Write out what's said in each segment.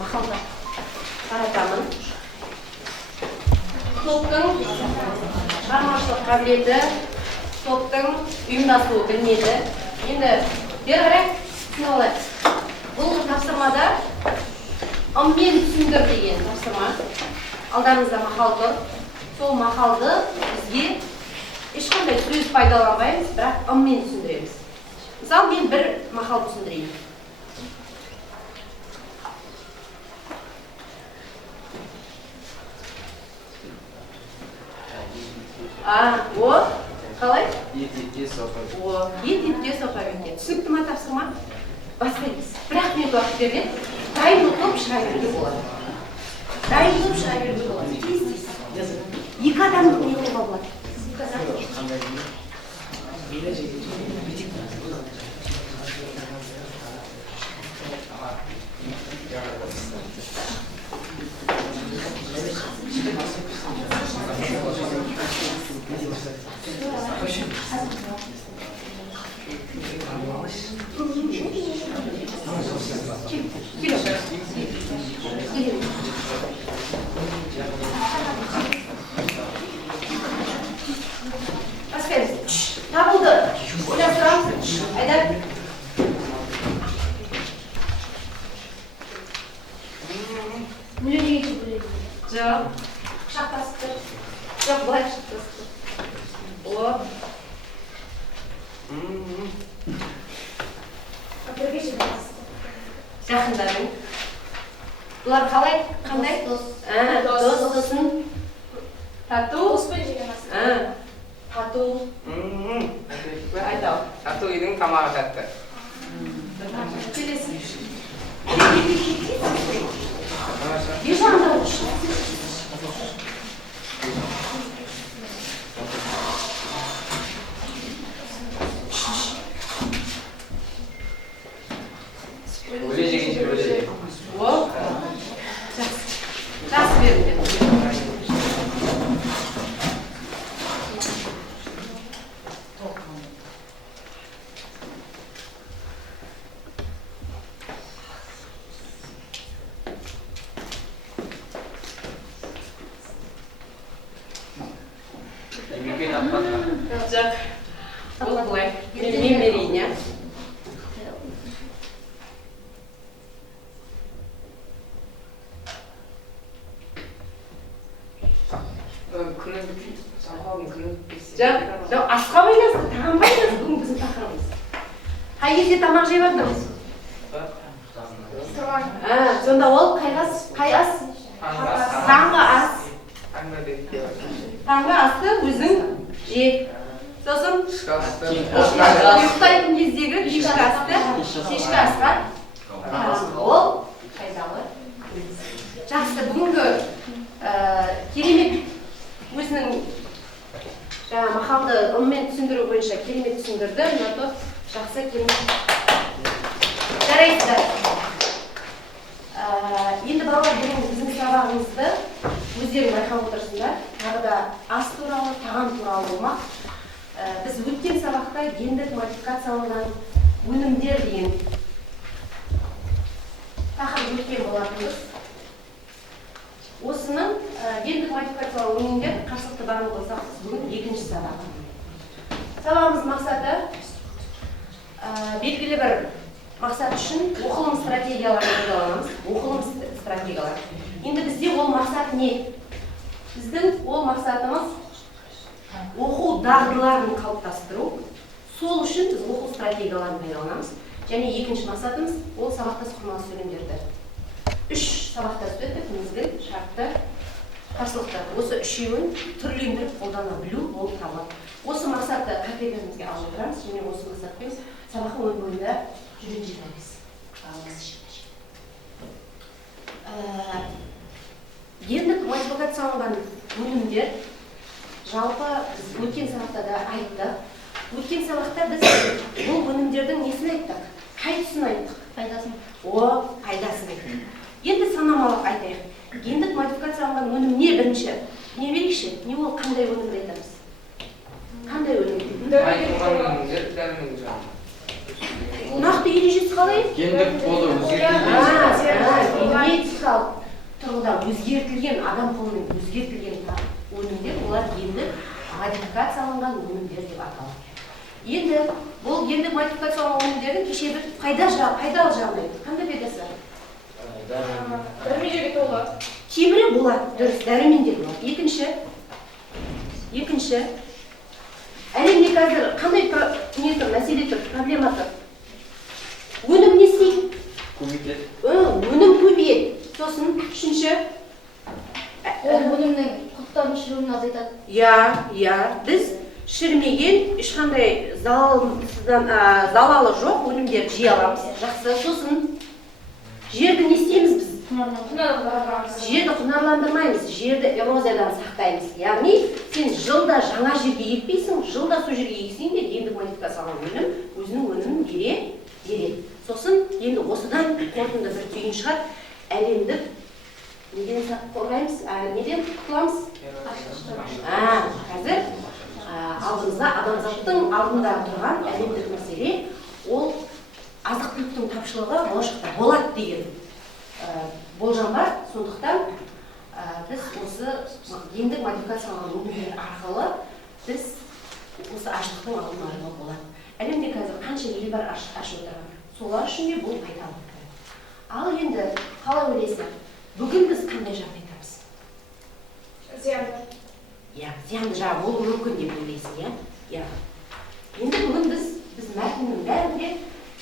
мақалға таратамын. Топтың шығармашылық қабілеті, топтың ұйымдасуы білінеді. Енді бері қарай түсініп алайық. Бұл тапсырмада ыммен түсіндір деген тапсырма. Алдарыңызда мақал тұр. Сол мақалды бізге ешқандай сөз пайдаланбаймыз, бірақ ыммен түсіндіреміз. Мысалы, мен бір мақал түсіндірейін. О, қалай? Етекке соқа. О, етекке соқа бетке. Түсінікті ма тапсырма? Бастаймыз. Бір-ақ минут уақыт беріледі. Дайын болып шыға беруге болады. Дайын болып шыға беруге болады. Тез-тез. Екі адамдық не қылуға болады? Табылды. Ойлап тұрамыз. Айдар. Мүлі неге біледі? Жоқ. Құшақтасты. Жоқ, былай құшақтасты. О. Бірге жіберасты. Жақындарың. Бұлар қалай? Қандай? Дос. Досын. Тату. Доспен жеген асты. Тату. Айтау. Тату үйдің тамағы тәтті. Келесің. Ешқандай ұшы. Өле жегенше өле жеген. О, жақсы беріңдер. Емекен аппатқа. Жоқ. Бұл бұлай. Мен берейін, я. Күні самғалдың күні бітпесе. Жоқ, асқа байланысты, тағам байланысты бүгін біздің тақырыбымыз. Қай кезде тамақ жеп жатырмыз? Сонда ол қай ас? Таңғы ас. Таңғы асты өзің же. Сосын ұйықтайтын кездегі кешкі асты, кешкі асқа. Ол қайдағы? Жақсы, бүгінгі керемет өзінің мақалды ыммен түсіндіру бойынша керемет түсіндірді. Нато жақсы керемет. Жарайсыздар. Енді балалар біздің сабағымызды өздерің байқап отырсыңдар. Тағы да ас туралы, тағам туралы болмақ. Біз өткен сабақта гендік модификацияланған өнімдер деген тақырып өткен болатынбыз. Осының гендік модификацияланған өнімдер қарсылықты барып болсақ, бүгін екінші сабақ. Сабағымыз мақсаты белгілі бір мақсат үшін оқылым стратегияларын пайдаланамыз. Оқылым стратегиялар. Енді бізде ол мақсат не? Біздің ол мақсатымыз оқу дағдыларын қалыптастыру. Сол үшін біз оқу стратегияларын пайдаланамыз. Және екінші мақсатымыз ол сабақтас құрмалы сөйлемдерді. 3 сабақтас өтіп, мезгіл, шартты, қарсылықты. Осы үшеуін түрлендіріп қолдана білу болып табылады. Осы мақсатты қағидамызға алып отырамыз. Және осы мақсатпен сабақтың ой бойында жүргіземіз. Гендік модификацияланған өнімдер жалпы біз өткен сабақта да айттық. Өткен сабақта біз бұл өнімдердің несін айттық? Қай тұсын айттық? Пайдасын. Пайдасын айттық. Енді санамалық айтайық. Гендік модификацияланған өнім не бірінші? Не берейікші? Не ол қандай өнімді айтамыз? Қандай өнім? Нақты ережесі қалай? Гендік коды өзгертілген. тұрғыдан өзгертілген, адам қолымен өзгертілген өнімдер, олар гендік модификацияланған өнімдер деп аталады. Енді бұл гендік модификацияланған өнімдердің кеше бір пайдалы жағын айтты. Қандай пайдасы? Дәрумендерге толы. Кейбірі болады, дұрыс, дәрумендер болады. Екінші, әлемде қазір қандай мәселе тұр, проблема тұр? Өнім не істейді? Өнім көбейеді. Сосын үшінші, Өнімнің құттарын шіруін азайтады. біз шірмеген, ешқандай залалы жоқ өнімдер жей аламыз. Жақсы. Сосын жерді не істейміз біз? Жерді құнарландырмаймыз, жерді эрозиядан сақтаймыз. Яғни сен жылда жаңа жерге екпейсің, жылда сол жерге ексең де гендік модификацияланған өнім өзінің өнімін береді. Сосын енді осыдан қорытынды бір түйін шығар. Әлемдік неден қорғаймыз, неден құтыламыз? Қазір алдымызда адамзаттың алдында тұрған әлемдік мәселе, ол азық-түліктің тапшылығы болашақта болады деген болжам бар. Сондықтан біз осы гендік модификацияланған өнімдер арқылы біз осы аштықтың алдын алуға болады. Әлемде қазір қанша ел бар ашып отырған. Солар үшін де бұл пайдалы. Ал енді қалай ойлайсың? Бүгін біз қандай жағдайдамыз? Зиянды. Зиянды жағы болуы мүмкін деп ойлайсың, енді бүгін біз мәтіннің бәрінде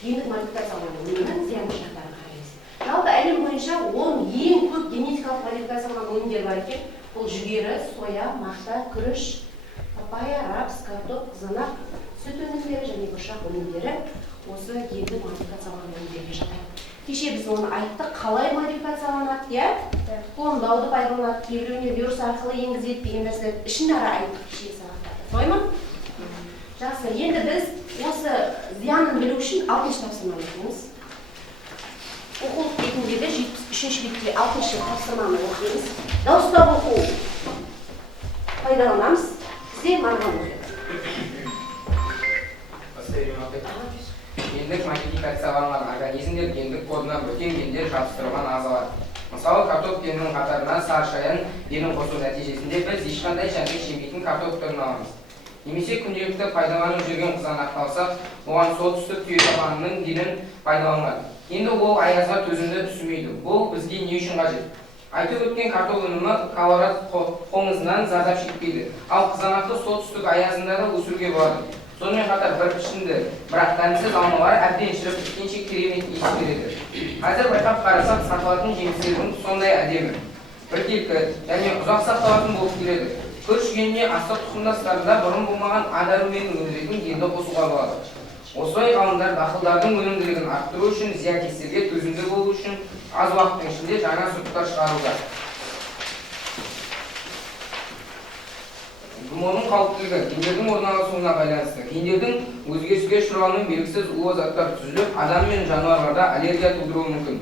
гендік модификацияланған өнімнің зиянды жақтарын қараймыз. Жалпы әлем бойынша ең көп генетикалық модификацияланған өнімдер бар екен. Бұл жүгері, соя, мақта, күріш, папайя, рапс, картоп, қызанақ, сүт өнімдері және бұршақ өнімдері осы гендік модификацияланған өнімдерге жатады. Кеше біз оны айттық, қалай модификацияланады, клондауды пайдаланады, кейбіреуіне вирус арқылы енгізеді деген нәрсе ішінара айттық кеше сағаттарда. Солай ма? Жақсы, енді біз осы зиянын білу үшін 6-шы тапсырманы оқимыз. Оқулық бетіндегі 73-ші бетте 6-шы тапсырманы оқимыз. Дауыстап оқу пайдаланамыз. Бізде маған оқиды. Гендік модификацияланған организмдер гендік кодына бөтен гендер жабыстырылған ағзалар. Мысалы, картоп генінің қатарына сарышаян генін қосу нәтижесінде біз ешқандай жәндік жемейтін картоп түрін аламыз. Немесе күнделікті пайдаланып жүрген қызанақ алсақ, оған солтүстік түйетабанының генін пайдаланған. Енді ол аязға төзімді түсірмейді. Бұл бізге не үшін қажет? Айтып өткен картоп өнімі колорад қоңызынан зардап шекпейді. Ал қызанақты солтүстік аязында да өсіруге болады. Сонымен қатар бір пішінді, бірақ дәмсіз алмалары әбден шіріп біткенше керемет иіс береді. Қазір байқап қарасақ, сатылатын жемістердің сондай әдемі, біркелкі және ұзақ сақталатын болып келеді. Күріш геніне астық тұқымдастарында бұрын болмаған А дәрумендерін өндіретін генді қосуға болады. Осылай ғалымдар дақылдардың өнімділігін арттыру үшін, зиянкестерге төзімді болу үшін аз уақыттың ішінде жаңа сұрыптар шығаруда. ГМОның қауіптілігі гендердің орналасуына байланысты. Гендердің өзгеріске ұшырауының белгісіз улы заттар түзіліп, адам мен жануарларда аллергия тудыруы мүмкін.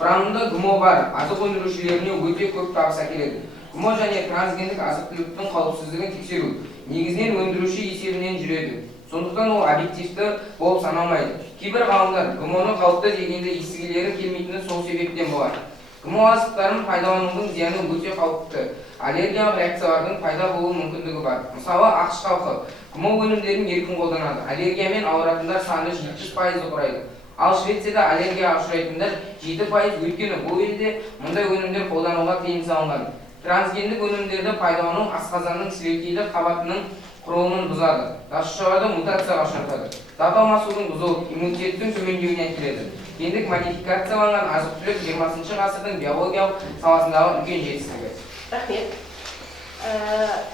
Құрамында ГМО бар, азық өндірушілеріне өте көп табыс әкеледі. ГМО және трансгендік азық-түліктің қауіпсіздігін тексеру негізінен өндіруші есебінен жүреді. Сондықтан ол объективті болып саналмайды. Кейбір ғалымдар ГМОны қауіпті дегенде естігілері келмейтіні сол себептен болар. ГМО азықтарын пайдаланудың зияны өте қауіпті. Аллергиялық реакциялардың пайда болу мүмкіндігі бар. Мысалы, ақш халқы ГМО өнімдерін еркін қолданады. Аллергиямен ауыратындар саны 70% құрайды. Ал Швецияда аллергияға ұшырайтындар 7%, өйткені бұл елде мұндай өнімдер қолдануға тыйым салынған. Трансгендік өнімдерді пайдалану асқазанның сілектейлі қабатының құрылымын бұзады. Жасушаларды мутацияға ұшыратады. Зат алмасудың бұзылып, иммунитеттің төмендеуіне әкеледі. Гендік модификацияланған азық-түлік 20 ғасырдың биологиялық саласындағы үлкен жетістігі. Рахмет.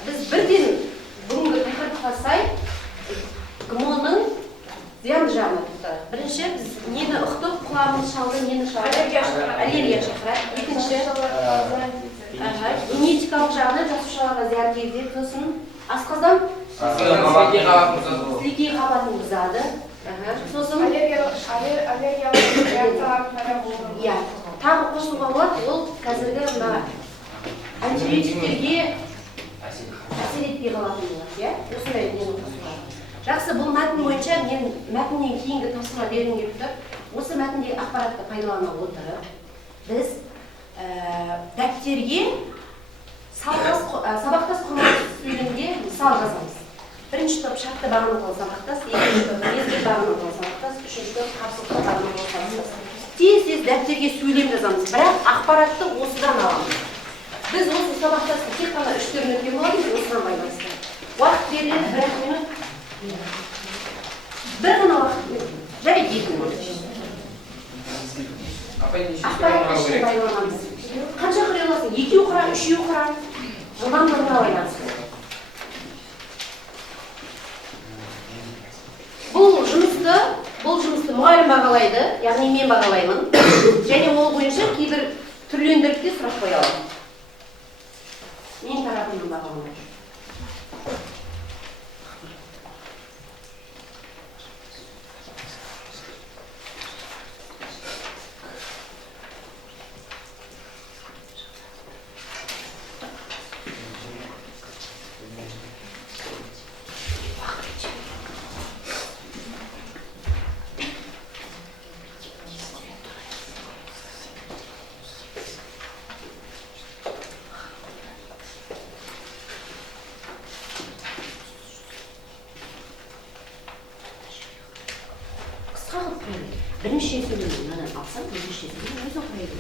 Біз бірден бүгінгі тақырыпқа сай ГМОның зиянды жағына тоқталайық. Бірінші, біз нені ұқтық, құлағымыз шалды, нені шалды? Аллергия шақырады. Екінші, генетикалық жағынан жасушаларға зиян тигізеді. Сосын асқазан сілекей қабатын бұзады. Сосын аллергиялық реакциялар пайда болуы. Тағы қосуға болады, ол қазіргі антибиотиктерге әсер етпей қалатын болады, осындай нені қосуға. Жақсы, бұл мәтін бойынша мен мәтіннен кейінгі тапсырма бергім келіп тұр. Осы мәтіндегі ақпаратты пайдалана отырып, біз тәртіпті бағынуға сабақтас, екінші мезгіл бағынуға сабақтас, үшінші қарсылыққа бағынуға сабақтас. Тез дәптерге сөйлем жазамыз, бірақ ақпаратты осыдан аламыз. Біз осы сабақтасты тек қана 3-4 өткен боламыз, осыдан байланысты. Уақыт беріледі 1 минут. Бір ғана уақыт, және 2 минут. Ақпаратты ішіне байланамыз. Қанша құра аласың? 2 құра, 3 құра, жылдамдығына байланысты. Бұл жұмысты мұғалім бағалайды, яғни мен бағалаймын. Және ол бойынша кейбір түрлендіріп те сұрақ қоя аламын. Мен тарапымнан бағаламайды. Бірінші сөйлемін мынадан алсам, бірінші сөйлемін өзі оқырайды.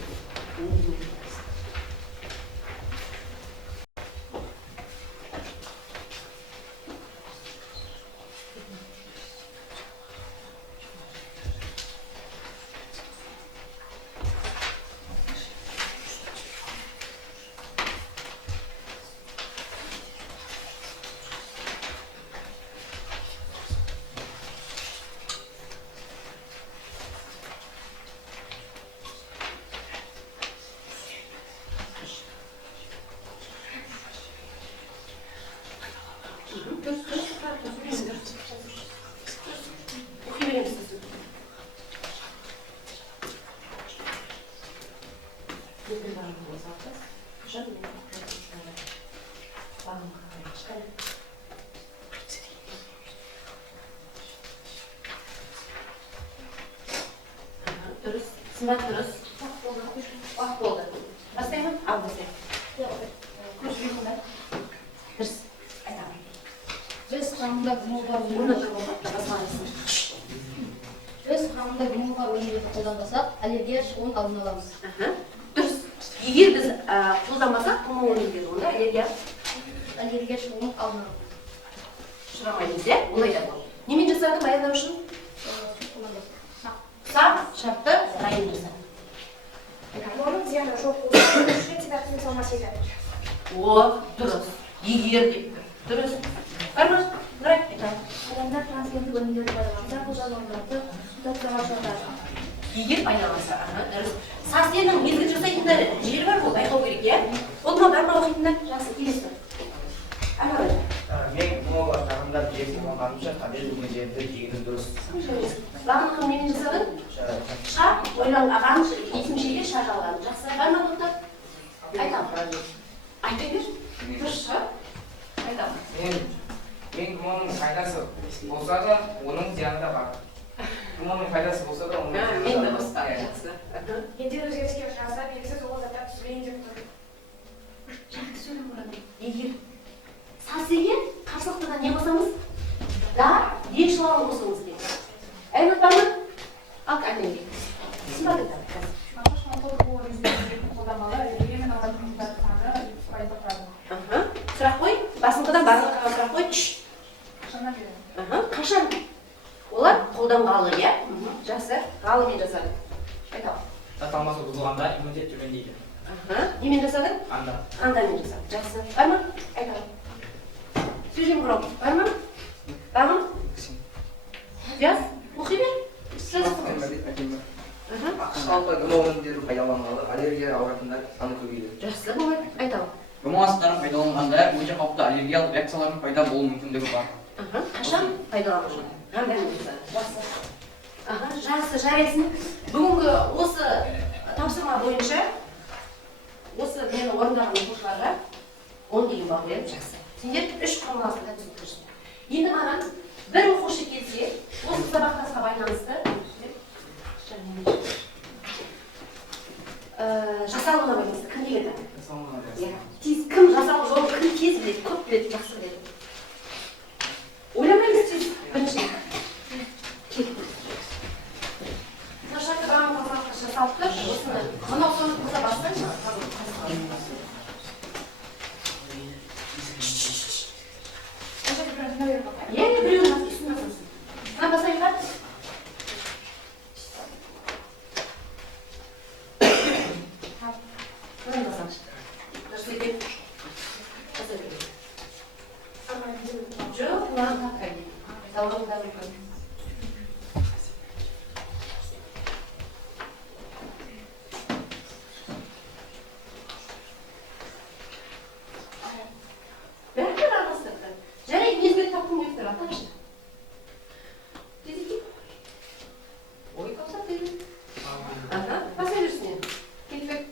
Dürüst, sınat dürüst. Vakt oldu. Basayım mı? Al basayım. Konuşayım mı? Dürüst. Biz құрамында гмо бар өнімдерді қолданбасақ, аллергия шығуын алдын аламыз. Дұрыс. Егер біз қолданбасақ, гмо өнімдерді, онда Аллергия шығуын алдын аламыз. ұшырамаймыз, иә? Олай да болады. Немен жасадым баяндау үшін? Сақ, шартты, дайын жасадым. Оның зияны жоқ болса, ретидатымен салмас еді. О, дұрыс. Егер деп тұр. Дұрыс. Бар ма? Нұрай, айтамын. Адамдар трансгендік өнімдерді пайдаланса, бұл жануарларды мутацияға ұшыратады. Егер пайдаланса, дұрыс. Сасенің мезгіл жасайтындар жері бар ғой, байқау керек, иә? Ол ма бар ма оқитындар? Жақсы, келесі. Ана мен гмоға тағымдап жеп болғанымша табиғи өнімдерді жегені дұрыс. бағынқым немен жасадың? Ша, ойланған, есім шеге ша жалған. Жақсы, бар ма тоқтап? Айтамын. Айта бер. Дұрыс шығар. Айтамын. Мен гмоның пайдасы болса да, оның зияны да бар. Гмоның пайдасы болса да, оның зияны да бар. Енді баста. Жақсы. Енден өзгеріске ұшыраса, белгісіз ол заттар түзілейін деп тұр. Жақсы сөйлем бұрады. Егер сасеге қарсылықтыдан не қосамыз? Да, деншыларын қосамыз дейді. Әймет бар ма? Ал кәдімге. Сымбар кетті. Сұрақ қой, басыңқыдан барлыққа сұрақ қой. Қашан? Олар қолданғалы, иә? Жақсы, ғалымен жасады. Айталым. Таталмасы бұзылғанда иммунитет төмендейді. Немен жасады? Қанда. Қандамен жасады. Жақсы. Бар ма? Айталым. Сөйлем құрау. Бар ма? Бар ма? Жаз, оқи бер. Ақшалты гмо өнімдерін пайдаланғалы аллергия ауыратындар саны көбейді. Жақсы, болады. Айталым. Гмо астарын пайдаланғанда өте қауіпті аллергиялық реакциялардың пайда болу мүмкіндігі бар. Қашан пайдаланушы? Қандамен жасады. Жақсы. Жақсы, жарайсың. Бүгінгі осы тапсырма бойынша осы мен орындаған оқушыларға 10 деген баға беремін. Жақсы. Сендер 3 құрмаласында түсіндірсіңдер. Енді маған бір оқушы келсе, осы сабақтасқа байланысты жасалуына байланысты кім келеді? Кім жасалу жолын кім тез біледі, көп біледі, жақсы біледі. Ойламаймыз тез Мынаны басамыз. Дұрыс екен. Жоқ, мынаны таппайды. Салғамда мүмкін. Бәрі араластырды. Жарайды, мезгіл таптым деп тұр, атаңшы. Тез екен. Ой, тапсақ деді. Ага, баса берсін енді. Кетпек.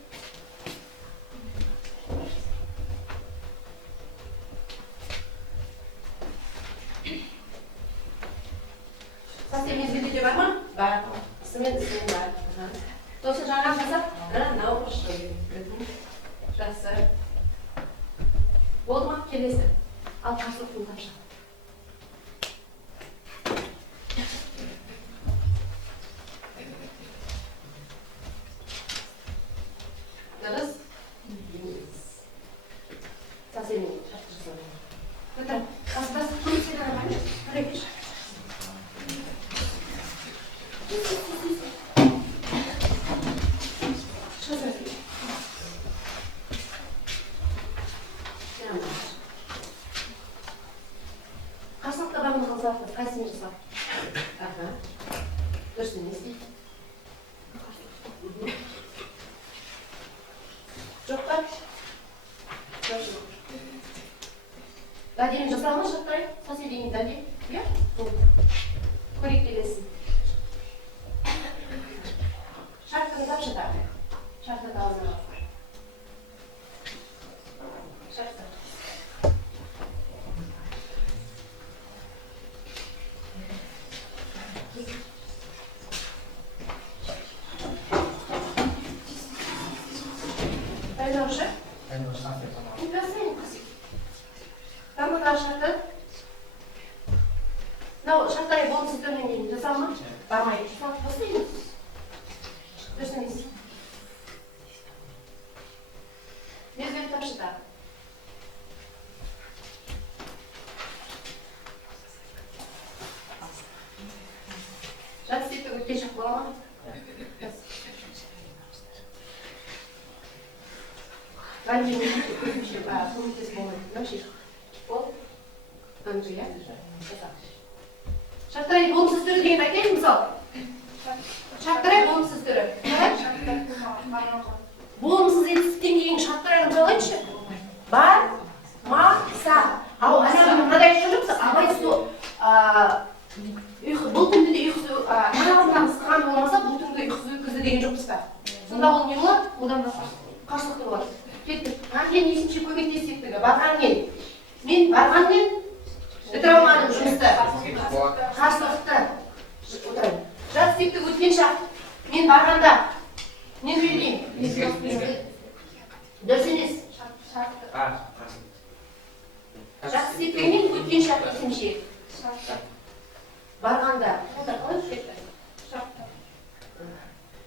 Сәсте мезгілде бар ма? Бар. Ісімен бар. Тосын жаңа басақ, мынау құрышты. Жақсы. Болды ма? Келесі. Ал қарсылықтың тапшы. Дұрыс? Сәсемен шартырсың. Өтір. Қасырас, көмесен арабай. Қарай. Қарсылықта бағыны қалсақты, қайсымен жасақ? Аха. Дұрыс емес. Жоқ па? Жоқ. Дәдемін жасалма шақтай? Соседейін дәдем? Иә? Көрек келесін. Шарттың тапшы да. Шартты қалына. Шартты. Дайындаушы? Үпәсін қысып. Дамыға шарты? Мынау шарттары болымсыз түрінен кейін жасалма? Бармайды. Осы емес. Дұрыс емес. Мезгіл тапшы да. Жат істетті өткен шақ бола ма? Бәлден көмектес болмайды. Нөші. Ол? Өңді, иә? Шарттары болымсыз түрі деген әкелін, мысал? Шарттары болымсыз түрі. Болымсыз етістен деген шарттарын қойлайыншы. Бар, ма, са. Ау, анағының мынадай жүріпсі, абай су, бұл түнді де ұйқысы, анағынан сыған болмаса, бұл түнді ұйқысы өткізді деген жоқпыз ба? Сонда ол не болады? Одан қарсылықты болады. Кеттік. Мен несінші көмектесектігі, барғанмен. Мен барғанмен бітір алмадым жұмысты. Қарсылықты. Жат істектік өткен шақ. Мен барғанда. Мен бермеймін. Дұрыс емес. Жат істектігінен өткен шақ есімше. Барғанда.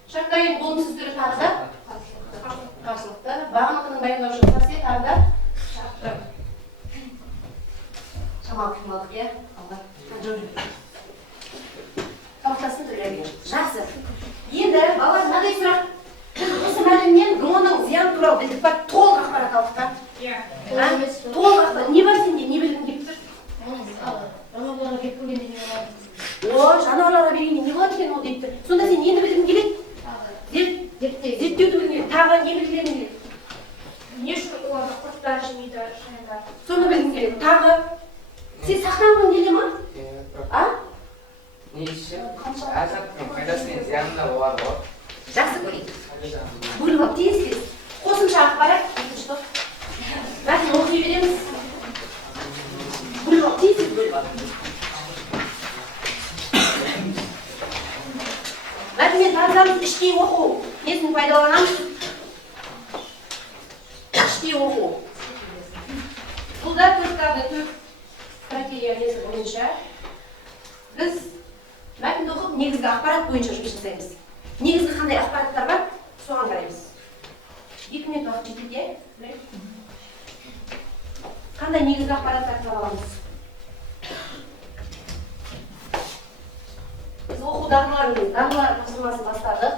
Шарттайын болымсыз түрі тағы да. Қарсылықты. Бағынқының баяндаушы сәсе тағы да. Шартты. Шамал қималық, е? Алға. Қалықтасын түрлерге. Жақсы. Енді, бала, мынадай сұрақ. Біз осы мәлімнен ғылымның зиян туралы білдік ба? Толық ақпарат алдық па? Толық ақпарат. Не бар сенде? Не білгің келіп тұр? Жануарларға кеп көргенде не болады? О, жануарларға бергенде не болады екен ол дейді. Сонда сен нені білгің келеді? Зерттеуді білгің келеді. Тағы не білгің келеді? Не үшін оларды құрттар жемейді, шайындар? Соны білгің келеді. Тағы сен сақтанғың келе ма? А? Не іші? Әсаттың пайдасымен зиянында болады ғой. Жақсы көрейік. Бөліп алып тез-тез. Қосымша ақпарат. Мәтін оқи береміз. Бөліп алып тез-тез бөліп алып. Мәтінмен тазамыз іштей оқу. Несін пайдаланамыз? Іштей оқу. Бұлда төрттағы төрт стратегия несі бойынша біз мәтінді оқып негізгі ақпарат бойынша жұмыс жасаймыз. Негізгі қандай ақпараттар бар, соған қараймыз. 2 минут уақыт жетеді. Қандай негізгі ақпараттар таба аламыз? Біз оқу дағдылар тапсырмасын бастадық.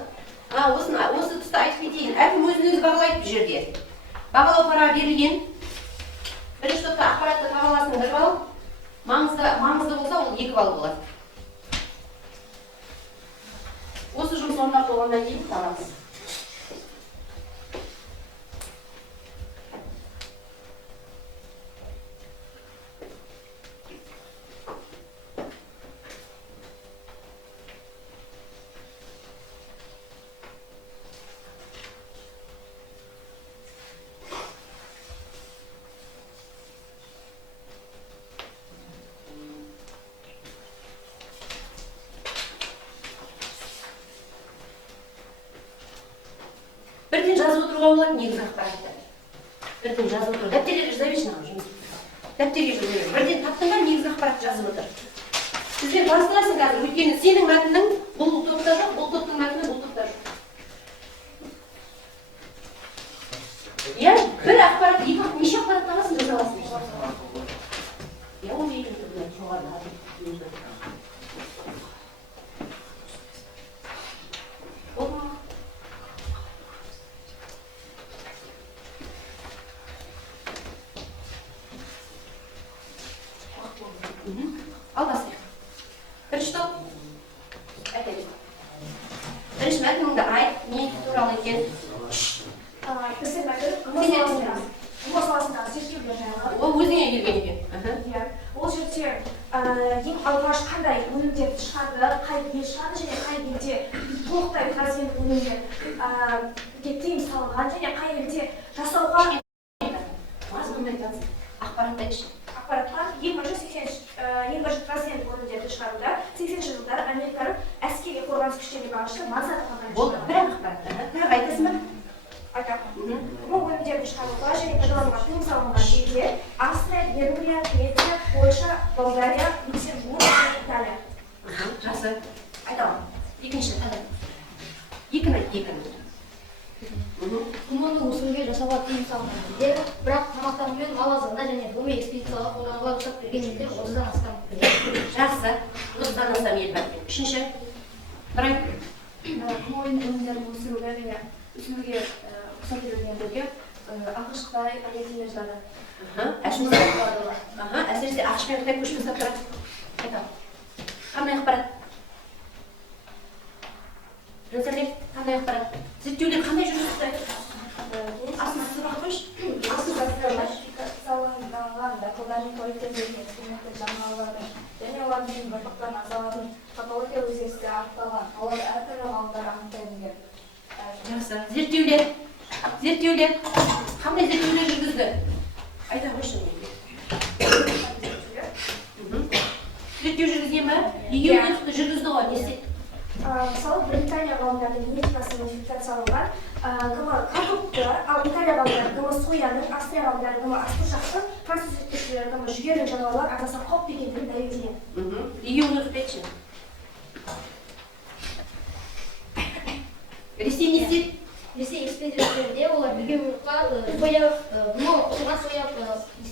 Осы тұста айтып кетейін. Әркім өзін-өзі бағалайды бұл жерде. Бағалау пара берілген. Бірінші топта ақпаратты таба аласың 1 балл. Маңызды болса ол 2 балл болады. Осы жұмыс орындап болғаннан кейін табамыз. Бірден жазып отыруға болады негізгі ақпаратты. Бірден жазып отыру. Дәптерге жаза берші маған жұмыс. Дәптерге жаза берші. Бірден таптың ба негізгі ақпаратты жазып отыр. Сізбен таныстырасың қазір. Өйткені сенің мәтінің бұл топта жоқ, бұл топтың мәтіні бұл топта жоқ. Иә, бір ақпарат, неше ақпарат табасың жаза аласың. Иә, ол екінші түрде жоғары. Al basayım. Бірінші топ. Айтайын. Бірінші мәтініңді айт, не туралы екен? Біздің мәтін ғұмыр саласындағы зерттеулер жайлы. Ол өзіңе келген екен. Ол жерде ең алғаш қандай өнімдерді шығарды, қай ел шығарды және қай елде толықтай разренді өнімдер тыйым салынған және қай елде жасауға Мазмұнмен таныс. Ақпаратты айтшы. ақпаратқа ең бірінші разренді өнімдерді шығаруда 80-ші жылдары Американың әскери қорғаныс күштеріне бағынышты мансат компания Болды, бір ақпаратты. Тағы айтасың ба? айтамын. Бұл өнімдерді шығаруға және пайдалануға тыйым салынған елдер Австрия, Венгрия, Греция, Польша, Болгария, Люксембург және Италия. Жақсы. Айтамын. Екінші тағы. Екіні айт, екіні. Құманды өсіруге жасауға тыйым салынған елдер, бірақ тамақтану мен мал азығына және ғылыми экспедицияларға қолдануға рұқсат берген елдер 30-дан астам елдер. Жақсы. 30-дан астам ел бар. Үшінші. Бір айт. Құмар өнімдерін өсіруге және өсіруге рұқсат берілгендерге ақш, Қытай, Америка Әсіресе ақш пен Қытай көш бастап тұрады. Айтамын. Қандай ақпарат? Жансәлек, қандай ақпарат? Зерттеулер қандай жүргізді? Астына сұрақ қойшы. салынған дақылдардың қоректенген қызметті жаңалары және олардың барлықтан ағзалардың патология өзгерістері анықталған, олар әртүрлі ғалымдар анықталынған. Жақсы. Зерттеулер. Қандай зерттеулер жүргізді? Айта қойшы. Зерттеу жүргізген ба? Неге ойықты жүргізді ғой? Не істеді? Мысалы, Британия ғалымдардың генетикасы модификацияланған картопты, ал Италия ғалымдары сояның, Австрия ғалымдары асқұршақтың, француз зерттеушілері жүгерлі жануарлар ағзасына қауіпті екендігін дәлелдеген. Неге ойықты айтшы? Ресей не істеді? Ресей экспедициялерде олар егеуққа соя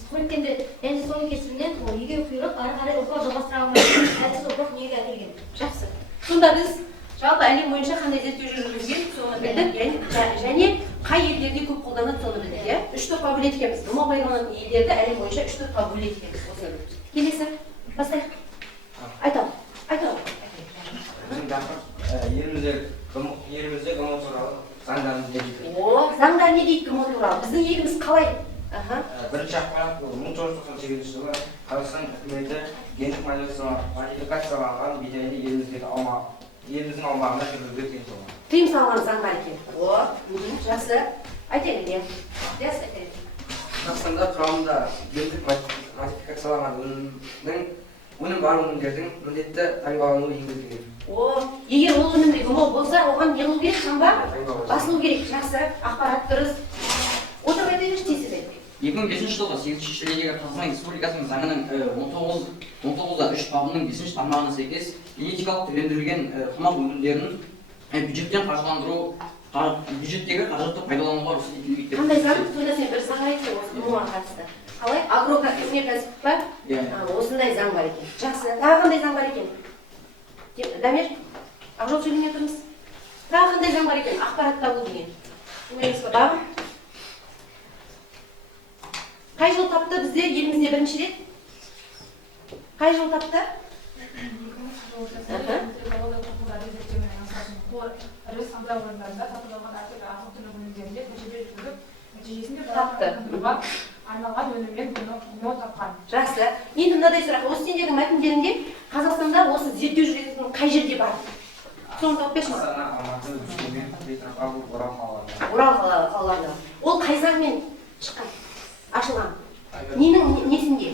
қоректенді және соның кесірінен егеу құйрық ары қарай ұрпақ жалғастыра алмайды. Әдіс ұрпақ дүниеге әкелген. Жақсы. Сонда біз жалпы әлем бойынша қандай зерттеу жүргізген соны білдік және қай елдерде көп қолданады соны білдік, иә? 3 топқа бөледі екенбіз. Ғұмыр пайдаланатын елдерді әлем бойынша 3 топқа бөледі екенбіз. Осыны білдік. Келесі. Бастайық. Айтамын. Біздің тақырып елімізде ғұмыр туралы заңдар не дейді? Заңдар не дейді ғұмыр туралы? Біздің еліміз қалай? Бірінші ақпарат 1998 жылы Қазақстан үкіметі гендік модификацияланған бидайды еліміздің аумағында жүргізуге тыйым салған. Тыйым салған заңдар екен. Жақсы. Айтайын, иә. Жақсы айтайын. Қазақстанда құрамында гендік модификацияланған өнім бар өнімдердің міндетті таңбалануы енгізілген. Егер ол өнімде ГМО болса, оған не қылу керек, таңба басылу керек. Жақсы, ақпарат дұрыс. Отырып айтайыншы тезірек. 2005 жылғы 8-ші шілдедегі Қазақстан Республикасының заңының 19-3 бабының 5-ші тармағына сәйкес генетикалық түрлендірілген тамақ өнімдерін бюджеттен қаржыландыру, бюджеттегі қаражатты пайдалануға рұқсат етілмейді. Қандай заң? Сонда сен бір заң айтсың осы ГМО-ға қатысты. Қалай? Агроөнеркәсіп па? Осындай заң бар екен. Жақсы. Тағы қандай заң бар екен? Дамир, Ақжол сөйлемей тұрмыз. Тағы қандай қайдан бар екен? Ақпарат табу деген. Көресіз ба? Қай жыл тапты бізде елімізде бірінші рет? Қай жыл тапты? Тапты. Арналған өніммен гмо тапқан. Жақсы. Енді мынадай сұрақ. Осы сендердің мәтіндеріңде Қазақстанда осы зерттеу жүргізетін қай жерде бар? Соны тауып берші. Орал қалаларында. Ол қай заңмен шыққан? Ашылған. Ненің несінде?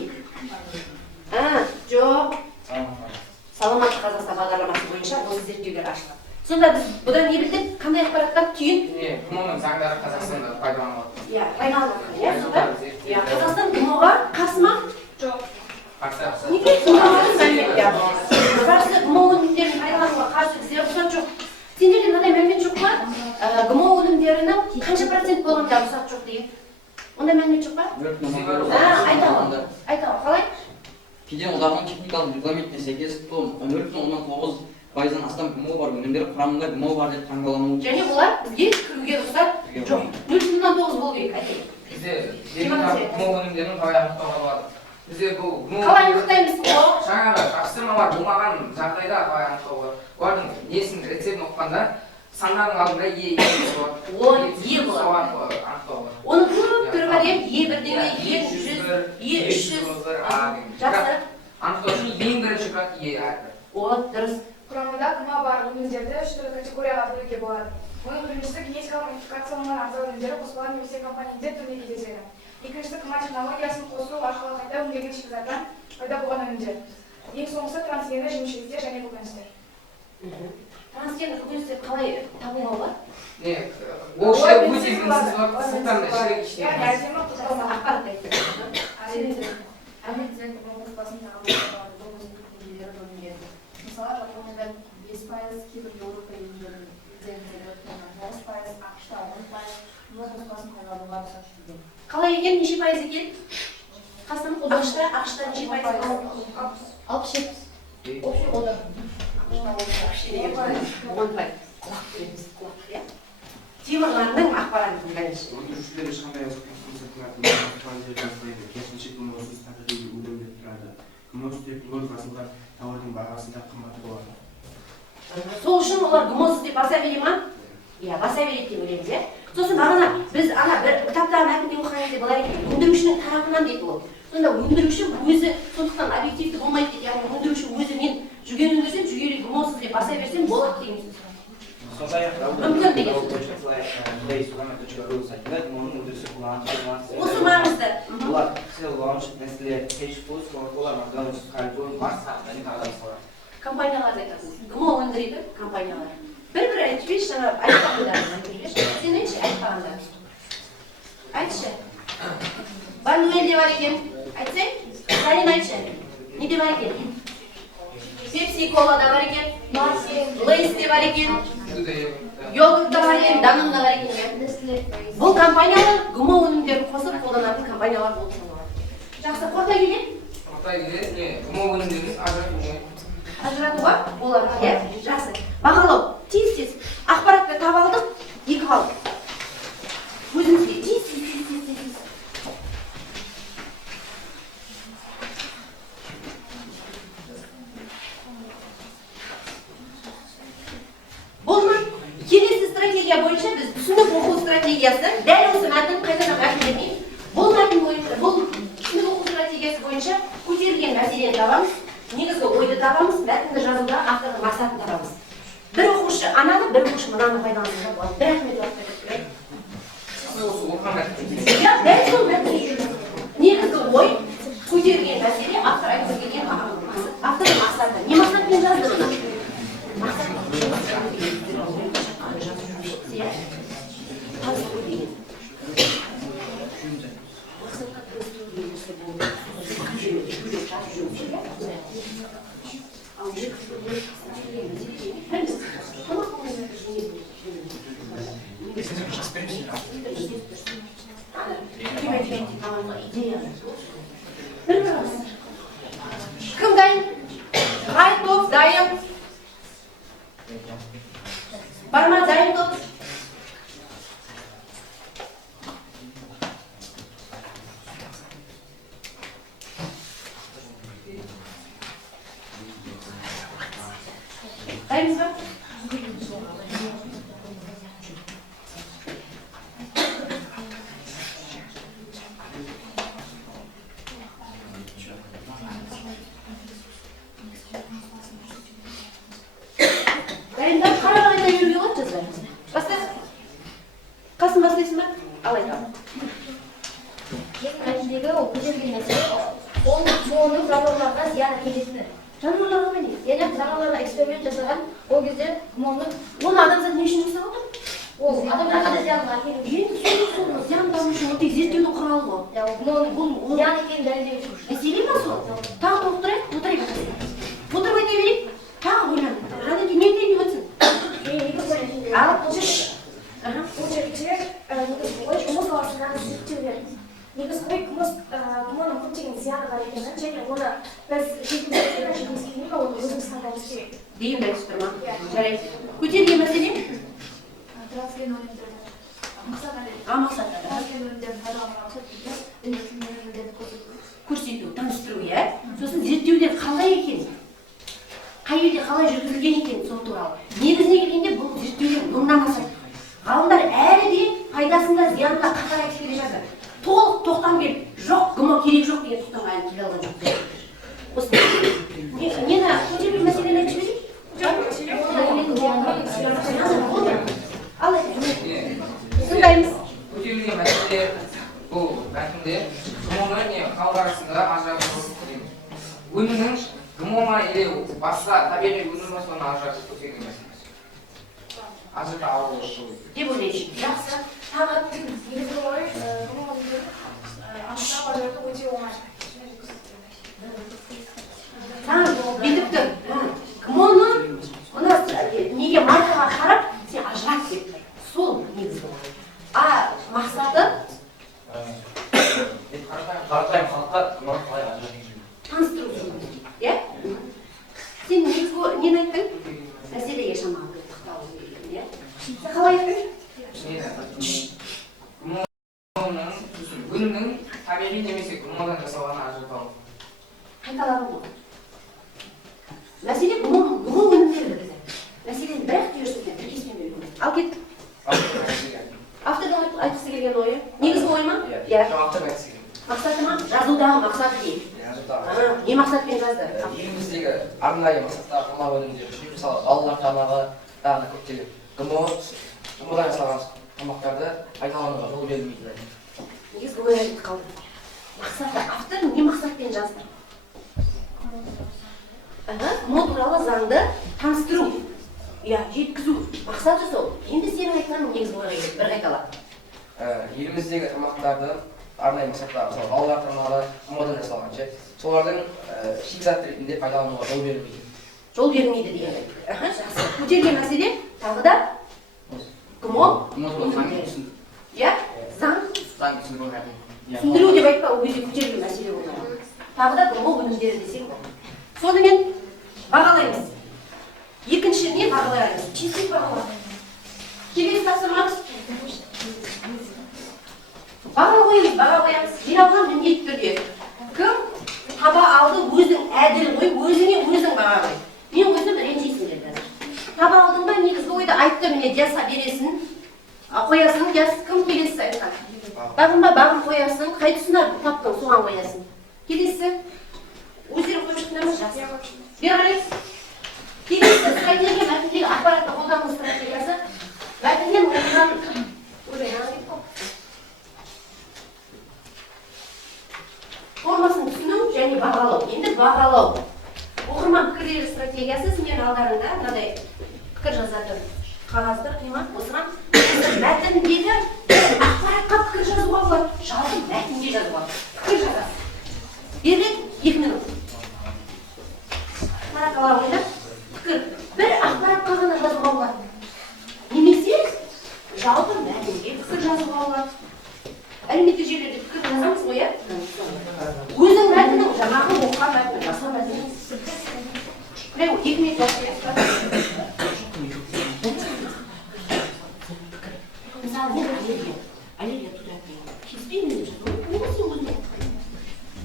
Жоқ. Саламатты Қазақстан бағдарламасы бойынша осы зерттеулер ашылған. Сонда біз бұдан не білдік? Қандай ақпараттар түйін? ГМОның заңдары Қазақстанда пайдаланылады. Иә, пайдаланылады. Иә, Қазақстан ГМОға қарсы ма? Жоқ. Қарсы. Неге ГМОның мәліметтер? Қарсы ГМО өнімдерін пайдалануға қарсы бізде рұқсат жоқ. Сендерде мынадай мәлімет жоқ па? ГМО өнімдерінің қанша процент болғанда рұқсат жоқ деген? Ондай мәлімет жоқ па? Айтамын. Қалай? Кеден одағының техникалық регламентіне сәйкес 0,9% астам ГМО бар өнімдер құрамында ГМО бар деп таңбалануы. Және олар бізге кіруге рұқсат жоқ. 0,9 болу керек, айтайын. Бізде ГМО өнімдерін қалай анықтауға болады? Бізде бұл ГМО Қалай анықтаймыз? жаңағы тапсырмалар болмаған жағдайда қалай анықтауға болады? Олардың несін рецептін оқығанда санардың алдында Е болады. Е болады. Анықтауға. Оның көп түрі бар, Е1-ден Е100, Е300. Жақсы. Анықтау үшін ең бірінші крат Е әрбір. Дұрыс. Құрамында гмо бар өнімдерді 3 түрлі категорияға бөлуге болады. Оның біріншісі генетикалық модификацияланған ағза өнімдері қоспалар немесе компоненттер түрінде кездеседі. Екіншісі гмо технологиясын қосу арқылы қайта өңделген шикізаттан пайда болған өнімдер. Ең соңғысы трансгенді жеміс-жидектер және көкөністер. Трансгенді көкөністер қалай табуға болады? Ол жерде өте мінсіз бар, сырттан шірек іштен. Әдемі қызылма. Ақпарат айтты. Мысалы, Жапонияда 5%, кейбір Еуропа елдерінің зерттелген 9%, ақш-та 10%, мұнда қоспасын пайдалануға рұқсат етілген. Қалай екен, неше пайыз екен? Қазақстан қолданышта ақш-та неше пайыз? 60-70. Общий қолдан. Темірлардың ақпаратын тыңдайыншы. Өндірушілер ешқандай сертификатын керісінше гмосыз табиғи өнімдер тұрады. Гмо деп нөл басында тауардың бағасында қымбат болады. Сол үшін олар гмосыз деп баса бере ма? Иә, баса береді деп ойлаймыз, иә. Сосын бағана біз бір кітаптағы мәтінде оқыған кезде былай екен, өндірушінің тарапынан дейді ол. Сонда өндіруші өзі сондықтан объективті болмайды дейді, яғни өндіруші өзі мен жүгері өндірсем, жүгері гмосыз деп баса берсем болады деген сөз. Осы маңызды. Олар Cell Launch, Nestle, H-Foods, Coca-Cola, McDonald's, Carlton, Mars, және тағы да басқалар. Компанияларды айтасыз. ГМО өндіретін компаниялар. Бір айтып берші, жаңа айтпағандар. Сен айтшы, айтпағандар. Айтшы. Бануэльде бар екен. Айтсай, Салин айтшы. Неде бар екен? Пепси-колада бар екен. Лейсте бар екен. Йогуртта бар екен, Данонда бар екен. Бұл компаниялар ГМО өнімдерін қосып қолданатын компаниялар болып саналады. Жақсы, қорыта келе? Қорыта келе, ГМо өнімдерін ажыратуға болады, иә? Жақсы. Бағалау, тез-тез. Ақпаратты таба алдық, екі қалып. Өзімізге тез. Болма, келесі стратегия бойынша біз түсінік оқу стратегиясы, дәл осы мәтін қайтадан мәтіндемей, бұл мәтін бойынша, бұл түсінік оқу стратегиясы бойынша көтерілген мәселені табамыз, негізгі ойды табамыз, мәтінді жазуда автордың мақсатын табамыз. Бір оқушы ананы, бір оқушы мынаны пайдалануға болады. Бір рахмет уақытта. Я дәл сол мәтін. Негізгі ой көтерілген мәселе автор айтып келген автордың мақсаты. Не мақсатпен жазды мұны? Кім дайын? Қай топ дайын? Бар ма дайын топ? айтамын. Ең мәніндегі ол көтерілген мәселе ол соның жануарларға зиян әкелетіні. Жануарларға не? Яғни жануарларға эксперимент жасаған ол кезде гумонның Оны адамзат не үшін жасап отыр? ол адамдарға да зиян әкеледі. Енді сол зиян табу үшін ол тек зерттеудің құралы ғой. Гумонның бұл зиян екенін дәлелдеу үшін. Мәселе ма сол? Тағы тоқтырайық, отырайық. Отырып айта берейік, тағы ойланып. Жаңа не айтайын деп отырсың? Ал, жүш. Бұл жерде жұмыс саласындағы зерттеулер. Негізгі гумонның көптеген зияны бар екенін және оны біз жеткізуіміз келмейді, оны өзіміз таңдауымыз керек. Дейін де түсіп тұрма. Жарайды. Көтерген мәселе? Трансген өнімдерді мақсат Мақсат. трансген өнімдерін пайдалануға мақсат өнімдерді Көрсету, таныстыру, иә? Сосын зерттеулер қалай екен? Қай елде қалай жүргізілген екен сол туралы? Негізіне келгенде бұл зерттеулер мыңнан асады. Ғалымдар әлі де пайдасында зиянында қатар айтып келе жатыр. Толық тоқтам беріп, жоқ, гумон керек жоқ деген тоқтамға әлі келе алған жоқ. Осы нені көтерген мәселені айтып жіберейік? Ал тыңдаймыз. Көтерілген мәселе бұл мәтінде гумонға не халық арасында ажырату дейміз. Өнімнің гумонға или басқа табиғи өнім басынан ажыратып көтерген мәселесі. Ажырата алу деп ойлайсың. Жақсы. Тағы негізгі ой гумон өнімдерін анықтап ажырату өте оңай. бүйтіп тұр. Гумонның мына неге маркаға қарап сен ажырат деп. Сол негізгі. Мақсаты қарапайым халыққа гумон қалай ажырату таныстыру. Иә? Сен негізгі нені айттың? Мәселеге шамалы тоқталу керек, иә? Сен қалай айттың? өнімнің табиғи немесе гумондан жасалған ажырату. Қайталағым ғой. Мәселе гумон өнімдері бізде. Мәселені бір-ақ түйірсізден тіркеспен беру. Ал кеттік. Автордың айтқысы келген ойы? Негізгі ой ма? Иә. Мақсаты ма? Жазудағы мақсаты дейік. Не мақсатпен жазды? Еліміздегі арнайы мақсаттағы тамақ өнімдері, мысалы балалар тамағы, тағы көптеген гумоннан жасалған тамақтарды пайдалануға жол берілмейді. Негізгі ой айтып қалды. Мақсаты, автор не мақсатпен жазды? Гумон туралы заңды таныстыру. Иә, жеткізу. Мақсаты сол. Енді сенің айтқаның негізгі ойға келеді, бір қайталап. Еліміздегі тамақтарды арнайы мақсаттағы, мысалы балалар тамағы гумоннан жасалған ше, солардың шикізат ретінде пайдалануға жол берілмейді. Жол бермейді деген. Жақсы. Көтерген мәселе тағы да гумон. Иә, заң. Түсіндіру деп айтпа, ол кезде көтерген мәселе болады. Тағы да гумон өнімдері десек болады. Сонымен бағалаймыз. Екінші не бағалаймыз? Чистик бағалаймыз. Келесі тапсырмамыз. Баға қоямыз. Жиналған міндетті түрде. Кім таба алды өзің әділ қой, өзіңе өзің баға қой. Мен қойсам ренжисіңдер қазір. Таба алдың ба негізгі ойды айтты, міне жаса бересің. Қоясың, кім келесі айтқан? Бағым ба, бағым қоясың, қай тұсына таптың, соған қоясың. Келесі. Өздері қойып жатқан ма? Жақсы. Бері қарайсыз. Келесі стратегия мәтіндегі ақпаратты қолдану стратегиясы. Мәтіннен оқыған формасын түсіну және бағалау. Енді бағалау. Оқырман пікірлері стратегиясы сіздердің алдарында мынадай пікір жазатын қағаздар қимақ осыған мәтіндегі ақпаратқа пікір жазуға болады. Жалпы мәтінге жазуға болады. Пікір жазасыз. Беріледі 2 минут. Ақпарат ойда пікір. Бір ақпаратқа ғана жазуға болады. Немесе жалпы мәтінге пікір жазуға болады. Әлеуметтік желілерде пікір жазамыз ғой, иә? Өзің мәтіннің жаңағы оқыған мәтіні, басқа мәтіні. Міне 2 минут уақыт мысалы, мен аллергия тудырады деген. Келіспеймін деп жазу. Ол сен өзің айтқан.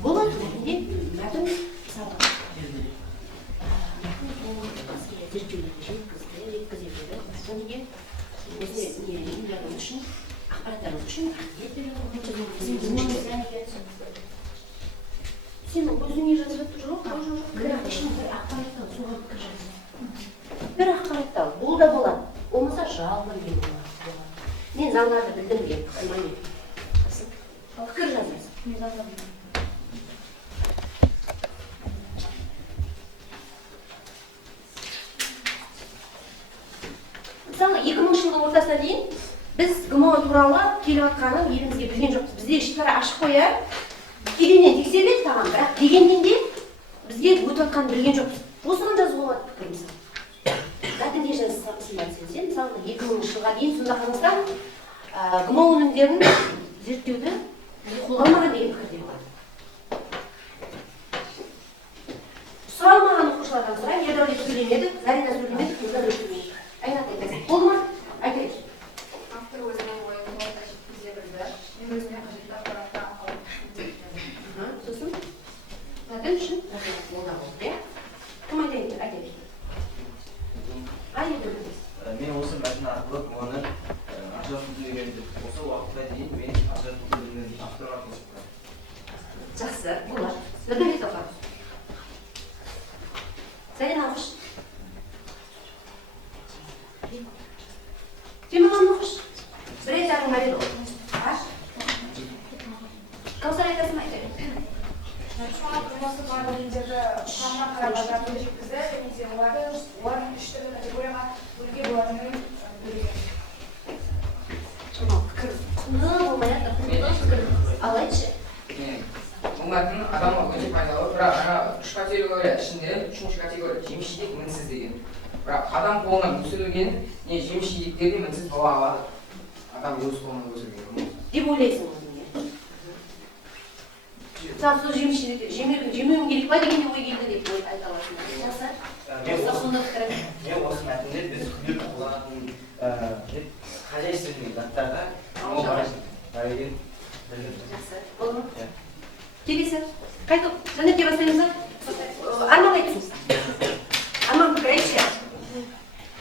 Болады мәтінде мәтін мысалы. Зерттеулерді жеткізеді. Мәтінге үшін ақпараттарымыз үшін сен өзіңе жазып жоқ, бірақ ішін бір ақпараттан соған пікір жазып. Бір ақпараттан, ол да болады. Болмаса жалған деген болады. Мен заңдарды білдім деп, Мысалы 2000 жылдың ортасына дейін біз ГМО туралы келіп жатқанын елімізге білген жоқпыз. Бізде шекара ашық қоя кеденнен тексеріледі тағам, бірақ дегенмен де бізге өтіп жатқанын білген жоқпыз. Осыған жазуға болады пікір мысалы. Затінде жазылсын, мысалы 2000 жылға дейін сонда Қазақстан ГМО өнімдерін зерттеуді қолға алмаған деген пікірде бар. Сұралмаған оқушылардан сұрайын, Ердәулет сөйлемеді, Зарина сөйлемеді, Ердәулет сөйлемеді. Айнат айтасың. Болды ма? Айта бер. Автор өзінің ойын толық жеткізе білді. Мен өзіме қажетті ақпаратты алып Сосын? Мәтін үшін? Олда болды, иә? Кім айтайын? Айта бер. Мен осы мәтін арқылы ГМО-ны ажыратуды үйрендім. Осы уақытқа дейін мен ажыратуды білмедім. Авторға қосып тұрмын. Жақсы, болады. Ердәулет оқы. Зарина оқыш. Темадан оқыш. Бір айтарың бар еді ғой. Каусар айтасың ба? Айта бер. Шуңа тұрмысы барлық елдерді құрамына қарап ажыратуды жеткізді, және де олардың 3 түрлі категорияға бөлуге болатынын білген. Пікір құнды болмай жатыр, құнды пікір. Ал айтшы. Бұл мәтін адамға өте пайдалы, бірақ ана 3 категория ішінде 3-ші категория жеміс-жидек мінсіз деген. Бірақ адам қолынан өсірілген не жеміс-жидектер де мінсіз бола алады. Адам өз қолынан өсірген. Деп ойлайсың өзіңе. Мысалы, сол жемеуім керек па дегенде ой келді деп айта аласың. Мен осы мәтінде біз күнделікті қолданатын хозяйственный заттарға ГМО бар екенін білдім. Жақсы. Болды ма? Келесі. Қайтып, Жанерге бастаймыз ба? Арман айтсын. Арман пікір айтшы.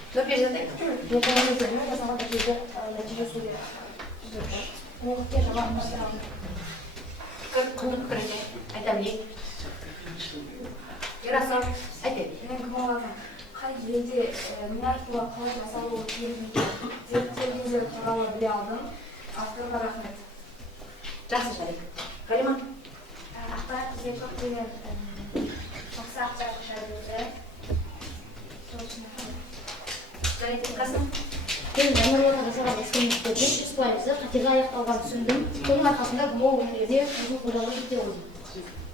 Нұрпер жатайық. Мен коммунизмнің жасалған кезде нәтижесінде оқытке жауап беремін. Құнды пікір айта білейік. Ерасан, айта. Мен ГМО-ның қай жерде не арқылы қалай жасалуы тиімді зерттелгендер туралы біле алдым. Авторға рахмет. Жақсы жарайды. Галима? Ақпарат бізге көптеген жақсы ақпарат жайлы. Сол үшін Жарайды, Қасым? Мен жануарларға жасалған эксперименттердің 100%-ы қатерге аяқталғанын түсіндім. Соның арқасында ГМО өнімдерде өзін қолдануға жете қойдым.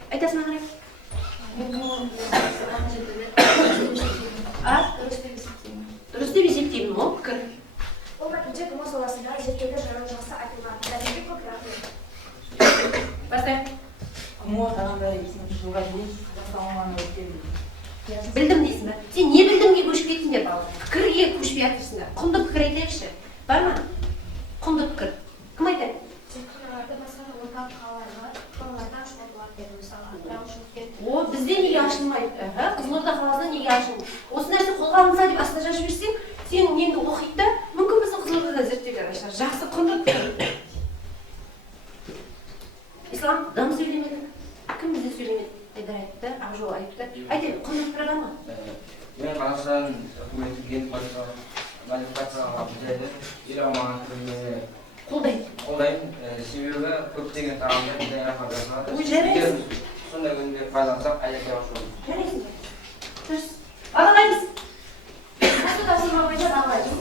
Айтасың ағарай? мен ГМО-ның Дұрыс деп есептеймін, ол пікір. бұл мәтінде ГМО саласында зерттеулер жайлы жақсы айтылған. Дәлелге көп рахмет. Бастайық. ГМО тағамдары 2000 жылға дейін Қазақстан аумағына өткен. Білдім дейсің бе? Сен не білдімге көшіп кеттіңдер бала? Пікірге көшпей жатырсыңдар. Құнды пікір айтайықшы. Бар ма? Құнды пікір. Кім айтады? Зерттеулерді басқа да орталық қалаларда ашуға болады деді мысалы. Бірақ ашылып кетті. О, бізде неге ашылмайды? Қызылорда қаласында неге ашылмайды? Осы нәрсе қолға алынса деп астына жазып жіберсең, сенің неңді оқиды да, мүмкін біздің Қызылордада зерттеулер ашылар. Жақсы, құнды пікір. Ислам, дым сөйлемеді. Кім бізде сөйлемеді? Айдар айтты, Ақжол айтты. Айтайын, құнды пікір бар ма? Мен Қазақстан үкіметі ген модификацияланған жайды ел аумағын қолдаймын. Себебі көптеген тағамдар біздің аяққа жасалады. Егер сондай өнімдер пайдалансақ, аяққа ашылады. Жарайсың. Дұрыс. Бағалаймыз. Осы тапсырма бойынша бағалаймыз.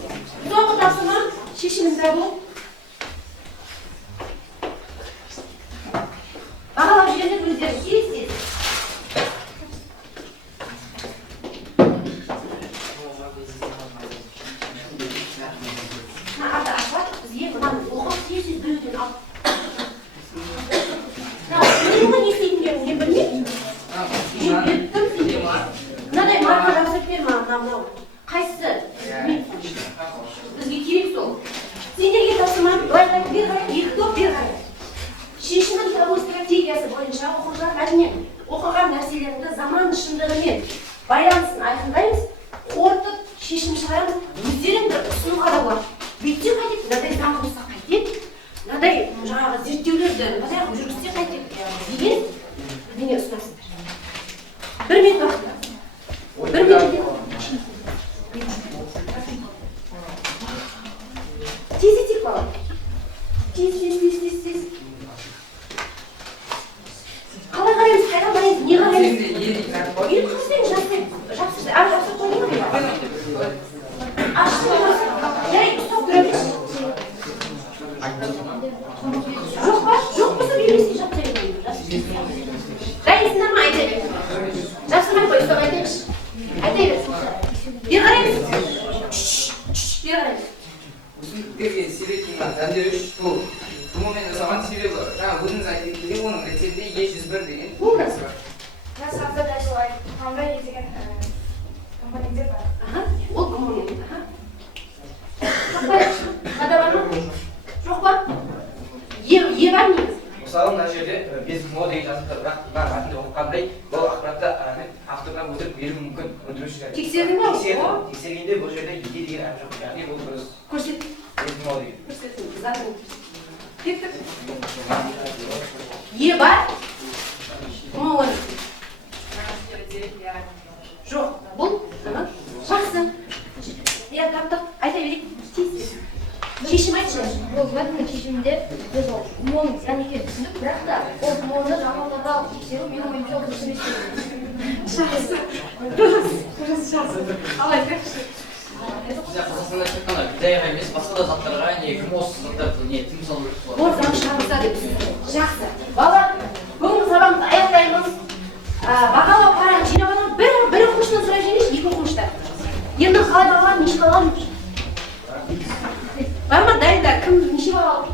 Соңғы тапсырма шешімін табу. Бағалап жүргендер өздері келіседі. Арда ашылады, бізге мынаны оқып тез біреуден алып. Не істейтіндерін мен білмеймін. Мынадай марка жазып бер мынау. Қайсысы? Бізге керек сол. Сендерге тапсырма былай қарай, бер қарай, екі топ бер қарай. Шешімін табу стратегиясы бойынша оқушылар мәтіннен оқыған нәрселерді заман шындығымен байланысын айқындаймыз, қорытып шешім шығарамыз, өздерің бір ұсынуға да болады. Бүйтсе қайтеді, мынадай заң болса қайтеді, мынадай жаңағы зерттеулерді мынадай жүргізсе қайтеді деген бірдеңе ұсынасыздар. 1 минут уақыт. 1 минут. Тез бала. Тез. жаңа өзіңіз айтып кеткендей оның рецепті E101 деген. Болды. Мен сразу начала қандай деген компоненттер бар. Ол компонент. Қада бар ма? Жоқ па? Е бар ма? Мысалы мына жерде без ГМО деген жазып тұр, бірақ мына мәтінде оқығандай бұл ақпаратты автордан өтірік беруі мүмкін өндірушілер. Тексердің ба? Тексергенде бұл жерде Е деген ән жоқ, яғни бұл дұрыс. Көрсет. Без ГМО деген. Көрсетсін. Затын. Кеттік. Е бар? ГМО бар. Жоқ, бұл жақсы. Я таптық, айта берейік. Шешім айтшы. Ол мәтіннің шешімінде біз ол ГМО-ның зиян екенін түсіндік, бірақ та ол ГМО-ны жапондарға алып тексеру менің ойымша ол дұрыс емес деп Жақсы. Дұрыс, жақсы. Ал айтайықшы. Қазақстанда тек қана бидайға емес, басқа да заттарға не ГМОсыз заттарды не тыйым салу керек болады. Ол заң шығарылса деп түсіндік. Жақсы. Бала, бүгінгі сабағымызды аяқтаймыз. Бағалау қарағын жинап алып, бір оқушыны сұрап жемейш, екі оқушыда. Енді қалай бағалап, неше бағалап? Бар ма дайында кім неше бағалап?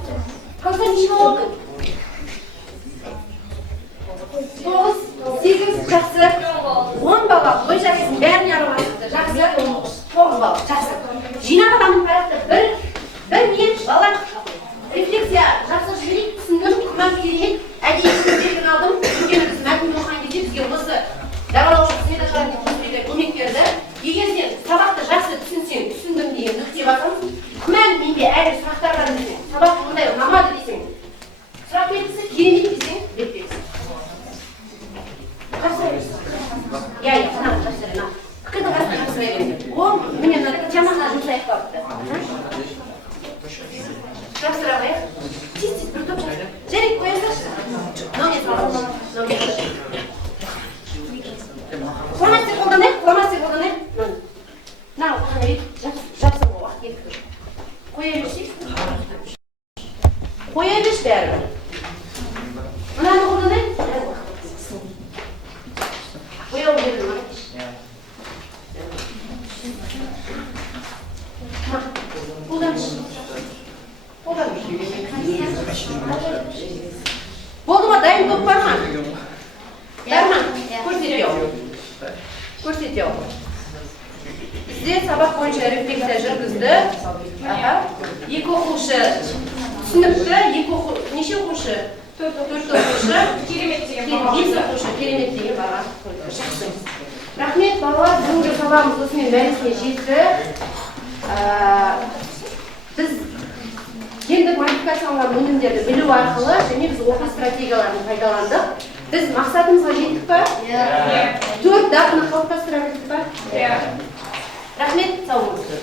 Қалса неше бағалап? 9, 8, жақсы. 10 бала, ой жақсы, бәріне араласыпты. Жақсы, 9 бала, жақсы. Жинап аламын парақты, бір минут бала. Рефлексия, жақсы жүрейік, түсіндім, күмән керемет. Әдейі сіздерден алдым, өйткені біз мәтін оқыған кезде бізге осы даралаушы сметашылардың көмегі көмек берді. Егер сен сабақты жақсы түсінсең, түсіндім деген нүкте басамыз, күмән менде әлі сұрақтар бар десең, сабақ мұндай ұнамады десең, сұрақ берілсе керемет десең, рефлексия. Я, қанағы жақсы рена. Пікірдің арасында жасырай береді. Ол, міне мына жамағына жұмсайық бапты. Жақсырақ аяқ. Тез-тез бір топ жақсы. Жарик қоясыз? Номер саламыз. Номер. Фломастер қолданайық, фломастер қолданайық. Мынау қойып, жақсы уақыт кетті. Қоя берші. Қоя берші бәрі. Мынаны қолданайық. Қоя берді ма? Болды ма? Дайын топ бар ма? Бар ма? Көрсетеу. Бізде сабақ бойынша рефлексия жүргізді. Екі оқушы түсінікті, неше оқушы? 4 оқушы. Керемет деген Бес оқушы, керемет деген бала. Жақсы. Рахмет, балалар, бүгінгі сабағымыз осымен мәресіне жетті. Біз гендік модификацияланған өнімдерді білу арқылы және біз оқу стратегияларын пайдаландық. Біз мақсатымызға жеттік па? 4 дағдыны қалыптастыра білдік па? Рахмет, сау болыңыздар.